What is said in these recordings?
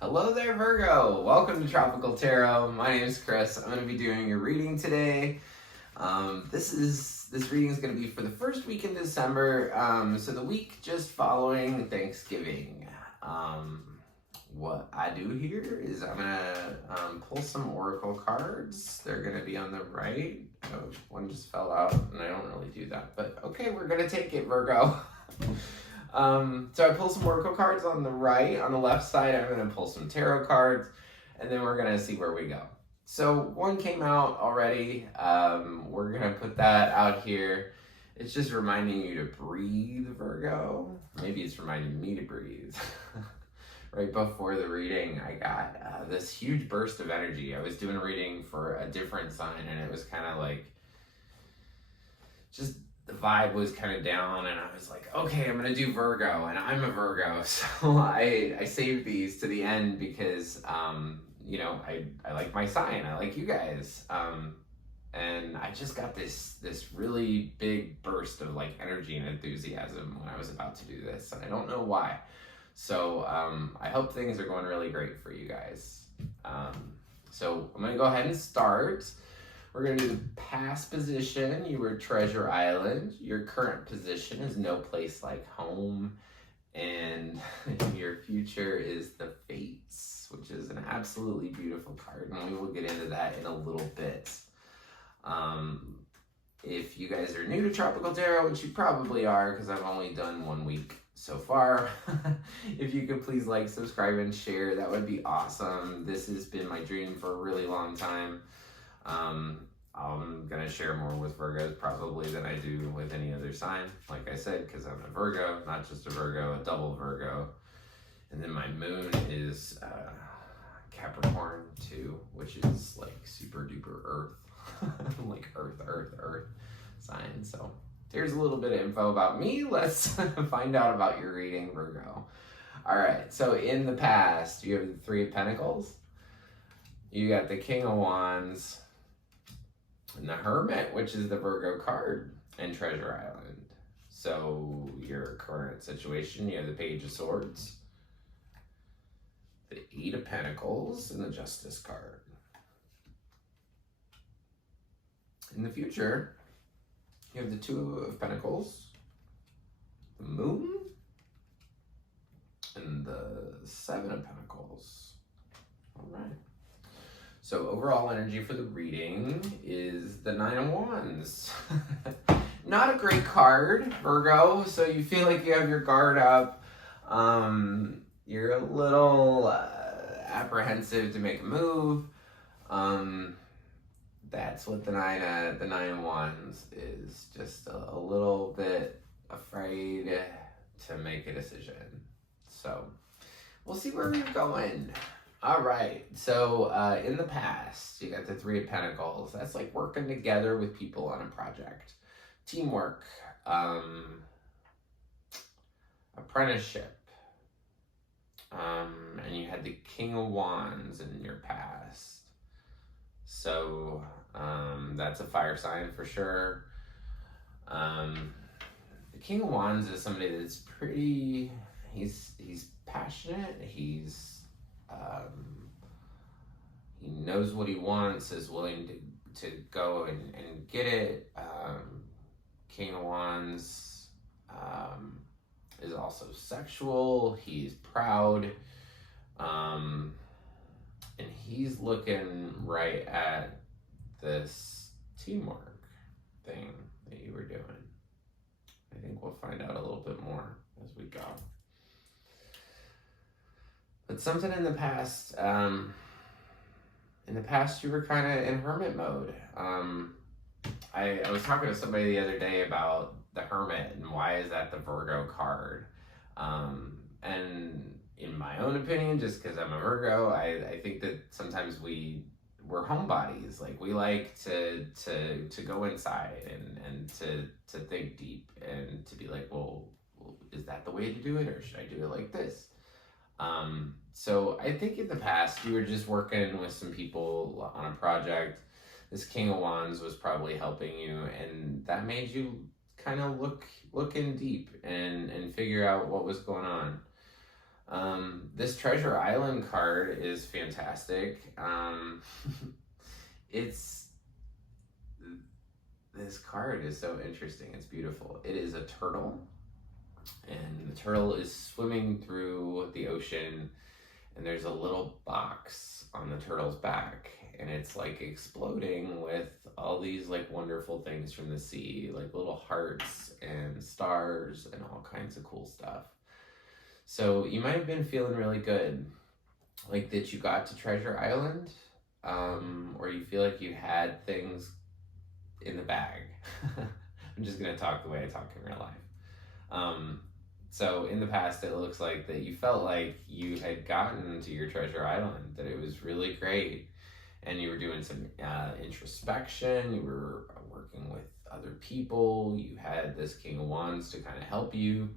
Hello there, Virgo. Welcome to Tropical Tarot. My name is Chris. I'm going to be doing your reading today. This reading is going to be for the first week in December, so the week just following Thanksgiving. What I do here is I'm going to pull some oracle cards. They're going to be on the right. Oh, one just fell out, and I don't really do that, but okay, we're going to take it, Virgo. So I pull some oracle cards on the right. On the left side, I'm going to pull some tarot cards, and then we're going to see where we go. So one came out already. We're going to put that out here. It's just reminding you to breathe, Virgo. Maybe it's reminding me to breathe. Right before the reading, I got this huge burst of energy. I was doing a reading for a different sign, and it was kind of like just the vibe was kind of down, and I was like, okay, I'm gonna do Virgo, and I'm a Virgo, so I saved these to the end because you know, I like my sign, I like you guys, and I just got this really big burst of like energy and enthusiasm when I was about to do this, and I don't know why. So I hope things are going really great for you guys. So I'm gonna go ahead and start. We're going to do the past position. You were Treasure Island. Your current position is No Place Like Home. And your future is the Fates, which is an absolutely beautiful card. And we will get into that in a little bit. If you guys are new to Tropical Tarot, which you probably are because I've only done 1 week so far, if you could please like, subscribe, and share, that would be awesome. This has been my dream for a really long time. I'm going to share more with Virgos probably than I do with any other sign, like I said, because I'm a Virgo, not just a Virgo, a double Virgo. And then my moon is Capricorn too, which is like super duper Earth, like Earth sign. So here's a little bit of info about me. Let's find out about your reading, Virgo. All right, so in the past, you have the Three of Pentacles, you got the King of Wands, and the Hermit, which is the Virgo card, and Treasure Island. So your current situation, you have the Page of Swords, the Eight of Pentacles, and the Justice card. In the future, you have the Two of Pentacles, the Moon, and the Seven of Pentacles. All right. So overall energy for the reading is the Nine of Wands. Not a great card, Virgo, so you feel like you have your guard up. You're a little apprehensive to make a move. That's what the Nine of Wands is, just a little bit afraid to make a decision. So we'll see where we're going. All right, so in the past, you got the Three of Pentacles. That's like working together with people on a project. Teamwork, apprenticeship, and you had the King of Wands in your past. So that's a fire sign for sure. The King of Wands is somebody that's pretty, he's passionate, he knows what he wants, is willing to go and get it. King of Wands is also sexual, he's proud, and he's looking right at this teamwork thing that you were doing. I think we'll find out a little bit more as we go. But something in the past, you were kind of in hermit mode. I was talking to somebody the other day about the Hermit and why is that the Virgo card. And in my own opinion, just because I'm a Virgo, I think that sometimes we're homebodies. Like we like to go inside and to think deep and to be like, well, is that the way to do it, or should I do it like this? So I think in the past you were just working with some people on a project. This King of Wands was probably helping you, and that made you kind of look in deep and figure out what was going on. This Treasure Island card is fantastic. This card is so interesting. It's beautiful. It is a turtle, and the turtle is swimming through the ocean, and there's a little box on the turtle's back, and it's like exploding with all these like wonderful things from the sea, like little hearts and stars and all kinds of cool stuff. So you might have been feeling really good, like that you got to Treasure Island, or you feel like you had things in the bag. I'm just gonna talk the way I talk in real life. So in the past, it looks like that you felt like you had gotten to your Treasure Island, that it was really great, and you were doing some introspection, you were working with other people, you had this King of Wands to kind of help you.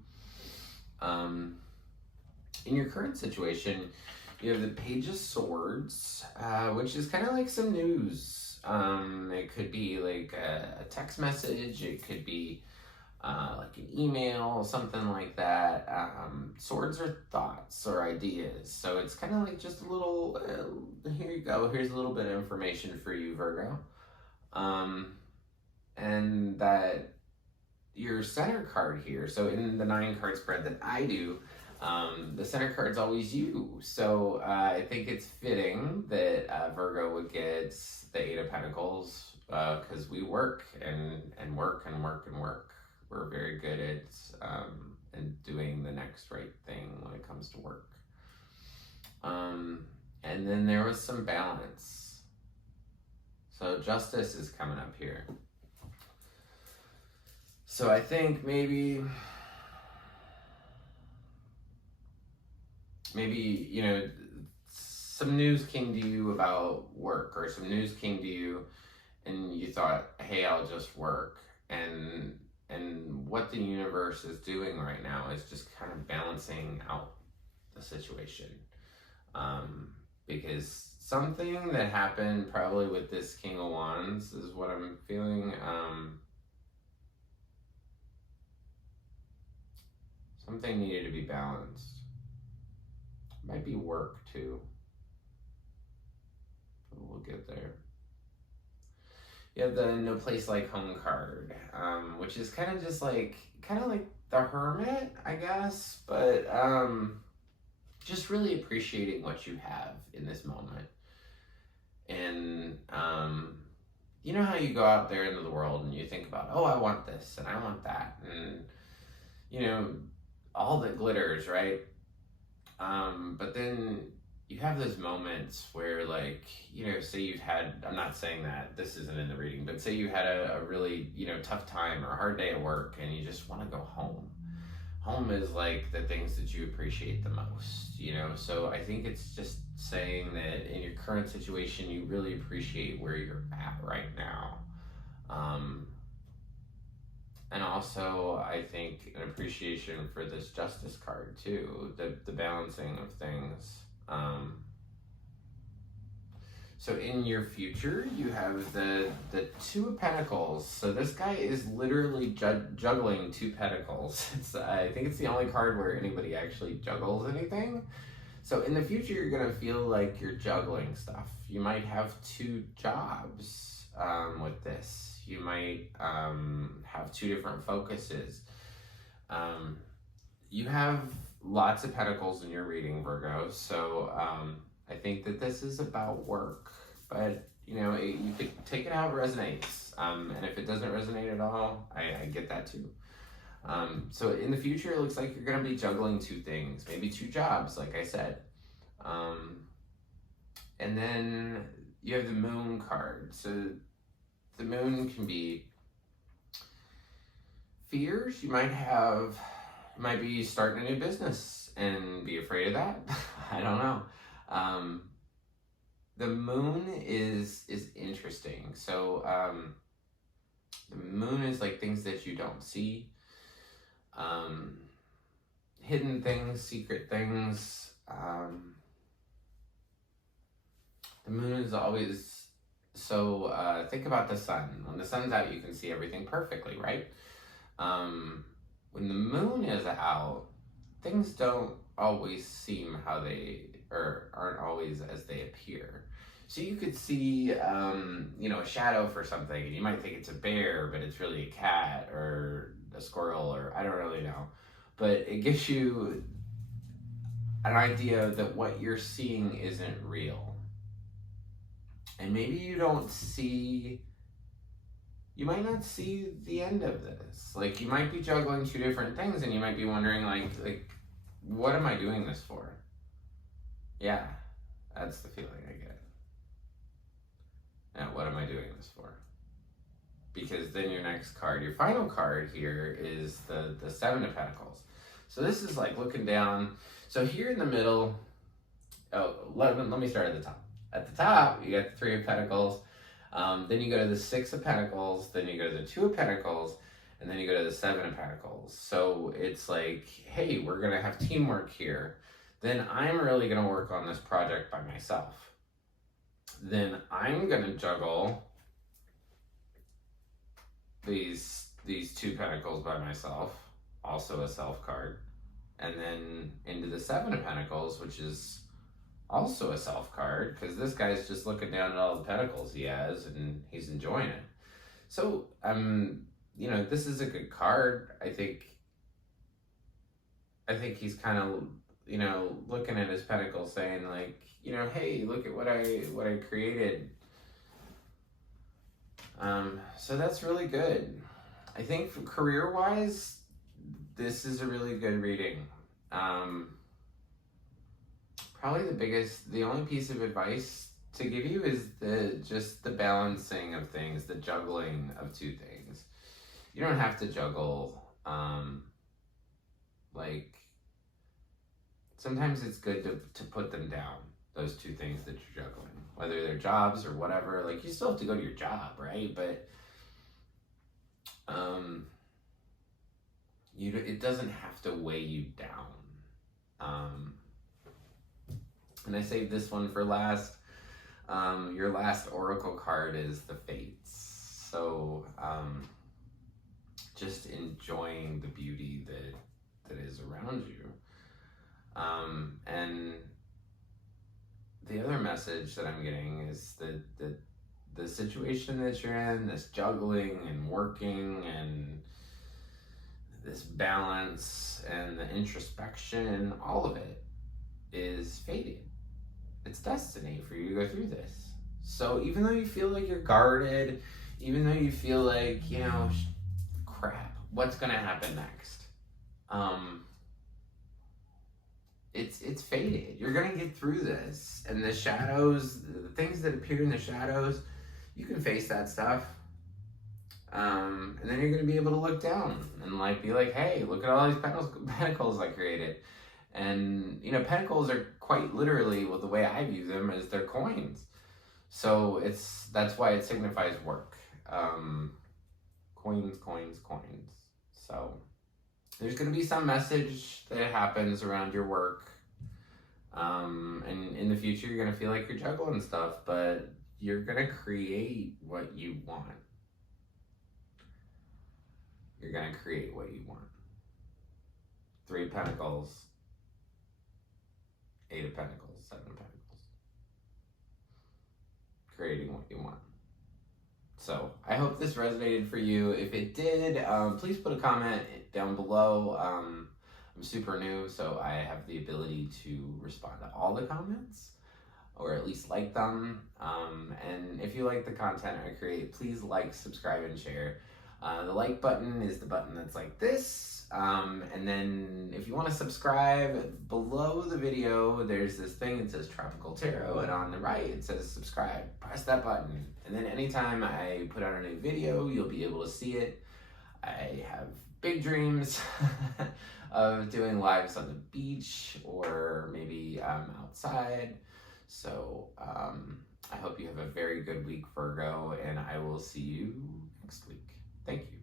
In your current situation, you have the Page of Swords, which is kind of like some news. It could be like a text message, it could be like an email, something like that. Swords are thoughts or ideas, so it's kind of like just a little, here you go, here's a little bit of information for you, Virgo. And that your center card here, so in the 9 card spread that I do, the center card's always you. So I think it's fitting that Virgo would get the 8 of Pentacles, because we work and work and work and work. We're very good at and doing the next right thing when it comes to work. And then there was some balance. So justice is coming up here. So I think maybe, you know, some news came to you about work, or some news came to you and you thought, hey, I'll just work. And what the universe is doing right now is just kind of balancing out the situation. Because something that happened probably with this King of Wands is what I'm feeling. Something needed to be balanced. Might be work too. But we'll get there. You have the No Place Like Home card, which is kind of just like, the Hermit, I guess, but just really appreciating what you have in this moment. And you know how you go out there into the world and you think about, oh, I want this and I want that, and you know, all that glitters, right? But then you have those moments where, like, you know, say you've had, I'm not saying that this isn't in the reading, but say you had a really, you know, tough time or a hard day at work and you just want to go home. Home is like the things that you appreciate the most, you know? So I think it's just saying that in your current situation, you really appreciate where you're at right now. And also, I think an appreciation for this Justice card too, the balancing of things. So in your future, you have the 2 of Pentacles. So this guy is literally juggling 2 Pentacles. I think it's the only card where anybody actually juggles anything. So in the future, you're gonna feel like you're juggling stuff. You might have 2 jobs with this. You might have 2 different focuses. You have lots of Pentacles in your reading, Virgo. So I think that this is about work, but you know, you could take it how it resonates. And if it doesn't resonate at all, I get that too. So in the future, it looks like you're gonna be juggling 2 things, maybe 2 jobs, like I said. And then you have the Moon card. So the Moon can be fears. You might be starting a new business and be afraid of that. I don't know. The Moon is interesting. So the Moon is like things that you don't see, hidden things, secret things. The Moon is always, so think about the sun. When the sun's out, you can see everything perfectly, right? When the Moon is out, things don't always seem how they, or aren't always as they appear. So you could see, you know, a shadow for something, and you might think it's a bear, but it's really a cat or a squirrel, or I don't really know. But it gives you an idea that what you're seeing isn't real. And maybe you don't see, you might not see the end of this. Like, you might be juggling two different things, and you might be wondering, like, what am I doing this for? Yeah, that's the feeling I get. Now, what am I doing this for? Because then your next card, your final card here is the Seven of Pentacles. So this is like looking down. So here in the middle, let me start at the top. At the top, you got the Three of Pentacles. Then you go to the Six of Pentacles. Then you go to the Two of Pentacles. And then you go to the Seven of Pentacles. So it's like, hey, we're going to have teamwork here. Then I'm really going to work on this project by myself. Then I'm going to juggle these Two Pentacles by myself, also a self card. And then into the Seven of Pentacles, which is also a self card, because this guy's just looking down at all the pentacles he has and he's enjoying it. So, you know, this is a good card. I think he's kind of, you know, looking at his pentacles saying, like, you know, hey, look at what I created. So that's really good. I think career-wise, this is a really good reading. Probably the only piece of advice to give you is just the balancing of things, the juggling of two things. You don't have to juggle, like, sometimes it's good to put them down, those two things that you're juggling, whether they're jobs or whatever. Like, you still have to go to your job, right? But it doesn't have to weigh you down. And I saved this one for last. Your last oracle card is the Fates. So just enjoying the beauty that is around you. And the other message that I'm getting is that the situation that you're in, this juggling and working and this balance and the introspection, all of it is fated. It's destiny for you to go through this. So even though you feel like you're guarded, even though you feel like, you know, crap, what's gonna happen next? It's fated. You're gonna get through this. And the shadows, the things that appear in the shadows, you can face that stuff. And then you're gonna be able to look down and like be like, hey, look at all these pentacles I created. And, you know, pentacles are quite literally, well, the way I view them is they're coins. So that's why it signifies work. Coins. So there's going to be some message that happens around your work. And in the future, you're going to feel like you're juggling stuff, but you're going to create what you want. You're going to create what you want. Three of Pentacles. Eight of Pentacles, Seven of Pentacles. Creating what you want. So, I hope this resonated for you. If it did, please put a comment down below. I'm super new, so I have the ability to respond to all the comments, or at least like them. And if you like the content I create, please like, subscribe, and share. The like button is the button that's like this. And then if you want to subscribe, below the video, there's this thing that says Tropical Tarot, and on the right, it says subscribe. Press that button. And then anytime I put out a new video, you'll be able to see it. I have big dreams of doing lives on the beach or maybe outside. So I hope you have a very good week, Virgo, and I will see you next week. Thank you.